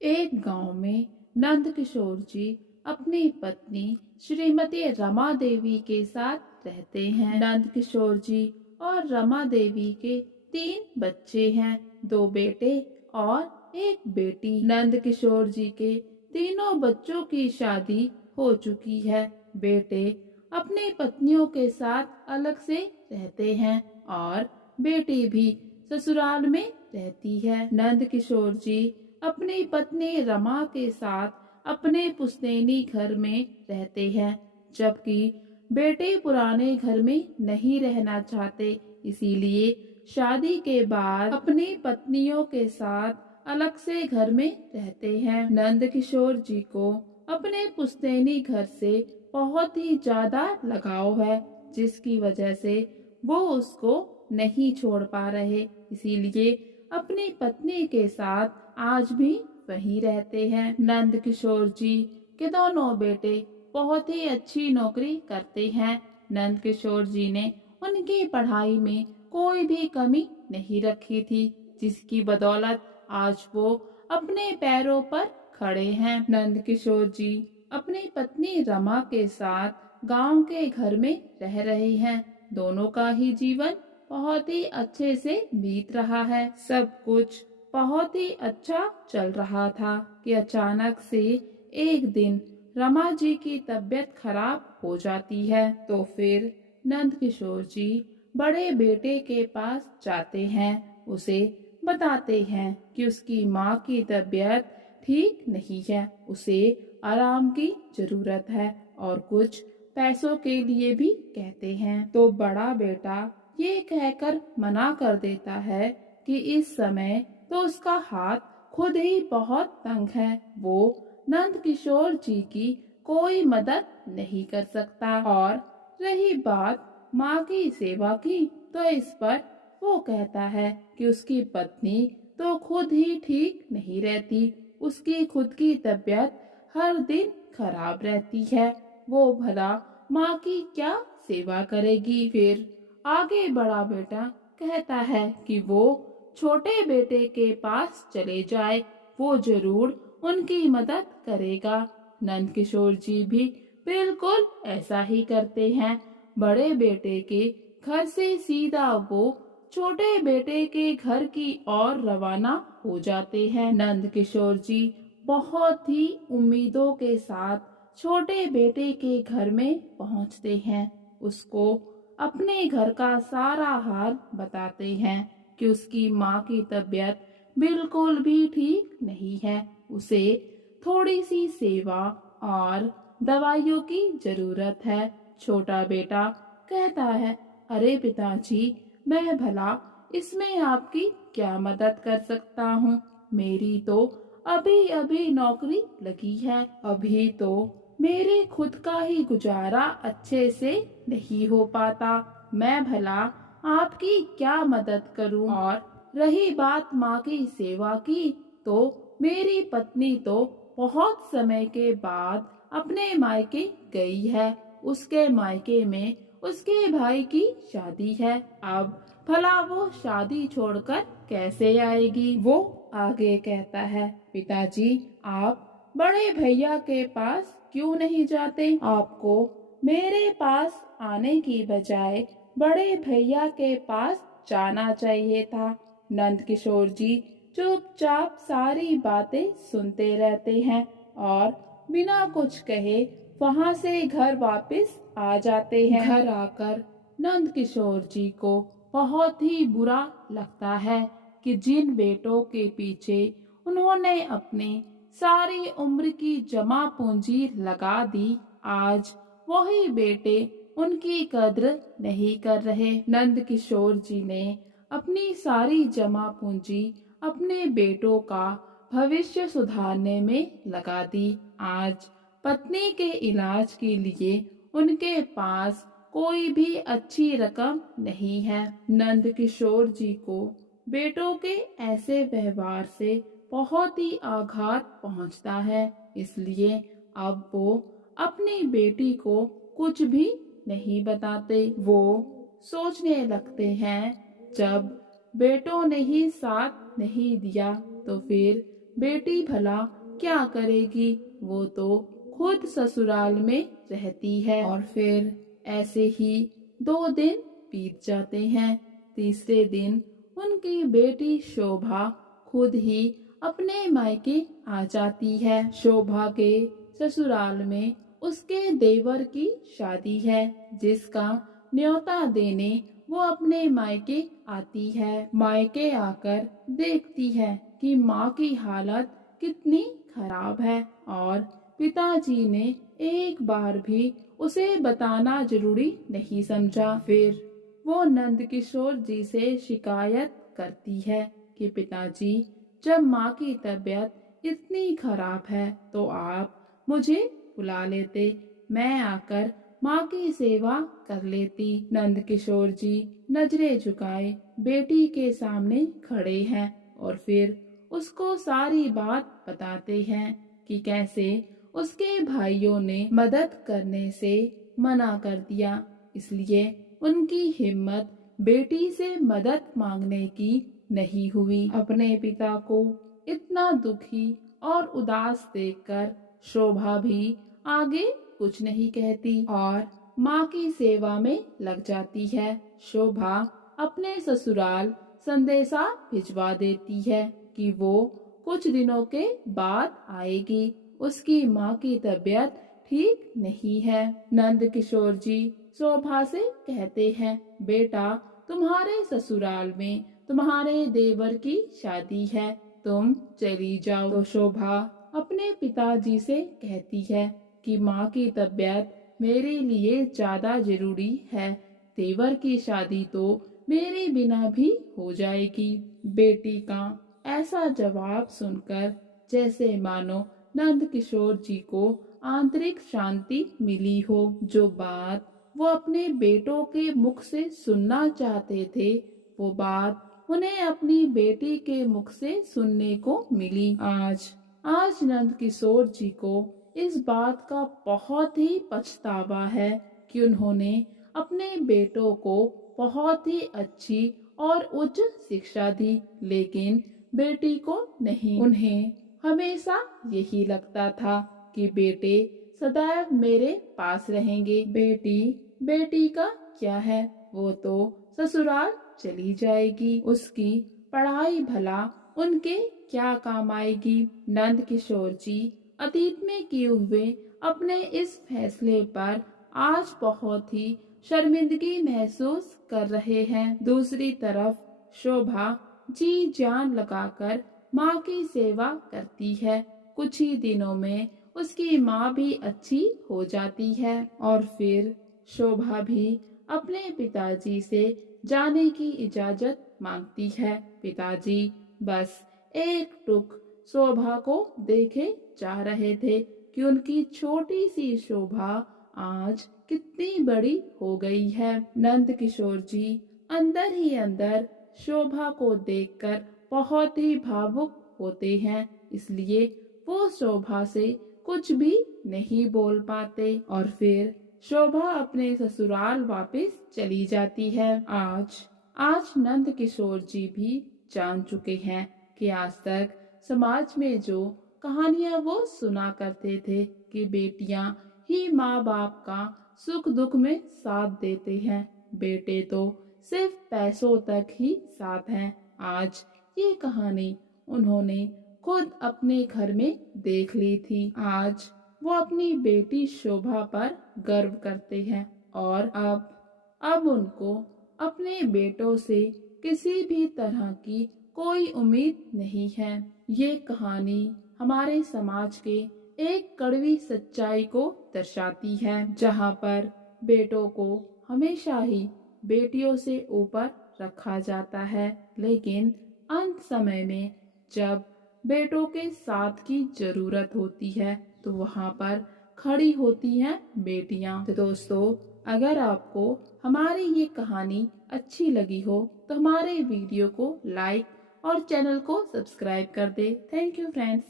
एक गांव में नंद किशोर जी अपनी पत्नी श्रीमती रमा देवी के साथ रहते हैं। नंद किशोर जी और रमा देवी के 3 बच्चे हैं, 2 बेटे और एक बेटी। नंद किशोर जी के तीनों बच्चों की शादी हो चुकी है। बेटे अपनी पत्नियों के साथ अलग से रहते हैं और बेटी भी ससुराल में रहती है। नंद किशोर जी अपनी पत्नी रमा के साथ अपने पुश्तैनी घर में रहते हैं, जबकि बेटे पुराने घर में नहीं रहना चाहते, इसीलिए शादी के बाद अपनी पत्नियों के साथ अलग से घर में रहते हैं। नंद किशोर जी को अपने पुश्तैनी घर से बहुत ही ज्यादा लगाव है, जिसकी वजह से वो उसको नहीं छोड़ पा रहे, इसीलिए अपनी पत्नी के साथ आज भी वहीं रहते हैं। नंद किशोर जी के दोनों बेटे बहुत ही अच्छी नौकरी करते हैं। नंद किशोर जी ने उनकी पढ़ाई में कोई भी कमी नहीं रखी थी, जिसकी बदौलत आज वो अपने पैरों पर खड़े हैं। नंद किशोर जी अपनी पत्नी रमा के साथ गांव के घर में रह रहे हैं। दोनों का ही जीवन बहुत ही अच्छे से बीत रहा है। सब कुछ बहुत ही अच्छा चल रहा था कि अचानक से एक दिन रमा जी की तबीयत खराब हो जाती है। तो फिर नंद किशोर जी बड़े बेटे के पास जाते हैं, उसे बताते हैं कि उसकी माँ की तबीयत ठीक नहीं है, उसे आराम की जरूरत है और कुछ पैसों के लिए भी कहते हैं। तो बड़ा बेटा ये कहकर मना कर देता है कि इस समय तो उसका हाथ खुद ही बहुत तंग है, वो नंद किशोर जी की कोई मदद नहीं कर सकता। और रही बात माँ की सेवा की, तो इस पर वो कहता है कि उसकी पत्नी तो खुद ही ठीक नहीं रहती, उसकी खुद की तबीयत हर दिन खराब रहती है, वो भला माँ की क्या सेवा करेगी। फिर आगे बड़ा बेटा कहता है कि वो छोटे बेटे के पास चले जाए, वो जरूर उनकी मदद करेगा। नंद किशोर जी भी बिल्कुल ऐसा ही करते हैं। बड़े बेटे के घर से सीधा वो छोटे बेटे के घर की ओर रवाना हो जाते हैं। नंद किशोर जी बहुत ही उम्मीदों के साथ छोटे बेटे के घर में पहुंचते हैं, उसको अपने घर का सारा हाल बताते हैं कि उसकी माँ की तबीयत बिल्कुल भी ठीक नहीं है, उसे थोड़ी सी सेवा और दवाइयों की जरूरत है। छोटा बेटा कहता है, अरे पिताजी, मैं भला इसमें आपकी क्या मदद कर सकता हूँ, मेरी तो अभी अभी नौकरी लगी है, अभी तो मेरे खुद का ही गुजारा अच्छे से नहीं हो पाता, मैं भला आपकी क्या मदद करूं। और रही बात माँ की सेवा की, तो मेरी पत्नी तो बहुत समय के बाद अपने मायके गई है, उसके मायके में उसके भाई की शादी है, अब भला वो शादी छोड़कर कैसे आएगी। वो आगे कहता है, पिताजी, आप बड़े भैया के पास क्यों नहीं जाते, आपको मेरे पास आने की बजाय बड़े भैया के पास जाना चाहिए था। नंद किशोर जी चुपचाप सारी बातें सुनते रहते हैं और बिना कुछ कहे वहाँ से घर वापस आ जाते हैं। घर आकर नंद किशोर जी को बहुत ही बुरा लगता है कि जिन बेटों के पीछे उन्होंने अपने सारी उम्र की जमा पूंजी लगा दी, आज वही बेटे उनकी कद्र नहीं कर रहे। नंद किशोर जी ने अपनी सारी जमा पूंजी अपने बेटों का भविष्य सुधारने में लगा दी, आज पत्नी के इलाज के लिए उनके पास कोई भी अच्छी रकम नहीं है। नंद किशोर जी को बेटों के ऐसे व्यवहार से बहुत ही आघात पहुंचता है, इसलिए अब वो अपनी बेटी को कुछ भी नहीं बताते। वो सोचने लगते हैं, जब बेटों ने ही साथ नहीं दिया तो फिर बेटी भला क्या करेगी, वो तो खुद ससुराल में रहती है। और फिर ऐसे ही 2 दिन बीत जाते हैं। तीसरे दिन उनकी बेटी शोभा खुद ही अपने मायके आ जाती है। शोभा के ससुराल में उसके देवर की शादी है, जिसका न्योता देने वो अपने मायके आती है। मायके आकर देखती है कि माँ की हालत कितनी खराब है और पिताजी ने एक बार भी उसे बताना जरूरी नहीं समझा। फिर वो नंद किशोर जी से शिकायत करती है कि पिताजी, जब माँ की तबीयत इतनी खराब है तो आप मुझे बुला लेते, मैं आकर माँ की सेवा कर लेती। नंद किशोर जी नजरें झुकाए बेटी के सामने खड़े हैं और फिर उसको सारी बात बताते हैं कि कैसे उसके भाइयों ने मदद करने से मना कर दिया, इसलिए उनकी हिम्मत बेटी से मदद मांगने की नहीं हुई। अपने पिता को इतना दुखी और उदास देखकर शोभा भी आगे कुछ नहीं कहती और माँ की सेवा में लग जाती है। शोभा अपने ससुराल संदेशा भिजवा देती है कि वो कुछ दिनों के बाद आएगी, उसकी माँ की तबीयत ठीक नहीं है। नंद किशोर जी शोभा से कहते हैं, बेटा, तुम्हारे ससुराल में तुम्हारे देवर की शादी है, तुम चली जाओ। तो शोभा अपने पिताजी से कहती है कि माँ की तबीयत मेरे लिए ज्यादा जरूरी है, देवर की शादी तो मेरे बिना भी हो जाएगी। बेटी का ऐसा जवाब सुनकर जैसे मानो नंद किशोर जी को आंतरिक शांति मिली हो। जो बात वो अपने बेटों के मुख से सुनना चाहते थे, वो बात उन्हें अपनी बेटी के मुख से सुनने को मिली। आज नंद किशोर जी को इस बात का बहुत ही पछतावा है कि उन्होंने अपने बेटों को बहुत ही अच्छी और उच्च शिक्षा दी, लेकिन बेटी को नहीं। उन्हें हमेशा यही लगता था कि बेटे सदैव मेरे पास रहेंगे, बेटी का क्या है, वो तो ससुराल चली जाएगी, उसकी पढ़ाई भला उनके क्या काम आएगी। नंद किशोर जी अतीत में किए हुए अपने इस फैसले पर आज बहुत ही शर्मिंदगी महसूस कर रहे हैं। दूसरी तरफ शोभा जी जान लगाकर माँ की सेवा करती है। कुछ ही दिनों में उसकी माँ भी अच्छी हो जाती है और फिर शोभा भी अपने पिताजी से जाने की इजाजत मांगती है। पिताजी बस एक टुक शोभा को देखे जा रहे थे कि उनकी छोटी सी शोभा आज कितनी बड़ी हो गई है। नंद किशोर जी अंदर ही अंदर शोभा को देखकर बहुत ही भावुक होते हैं, इसलिए वो शोभा से कुछ भी नहीं बोल पाते और फिर शोभा अपने ससुराल वापस चली जाती है। आज नंद किशोर जी भी जान चुके हैं कि आज तक समाज में जो कहानियां वो सुना करते थे कि बेटियां ही माँ बाप का सुख दुख में साथ देते हैं, बेटे तो सिर्फ पैसों तक ही साथ हैं, आज ये कहानी उन्होंने खुद अपने घर में देख ली थी। आज वो अपनी बेटी शोभा पर गर्व करते हैं और अब उनको अपने बेटों से किसी भी तरह की कोई उम्मीद नहीं है। ये कहानी हमारे समाज के एक कड़वी सच्चाई को दर्शाती है, जहाँ पर बेटों को हमेशा ही बेटियों से ऊपर रखा जाता है, लेकिन अंत समय में जब बेटों के साथ की जरूरत होती है तो वहाँ पर खड़ी होती हैं बेटियाँ। तो दोस्तों, अगर आपको हमारी ये कहानी अच्छी लगी हो तो हमारे वीडियो को लाइक और चैनल को सब्सक्राइब कर दे। Thank you friends.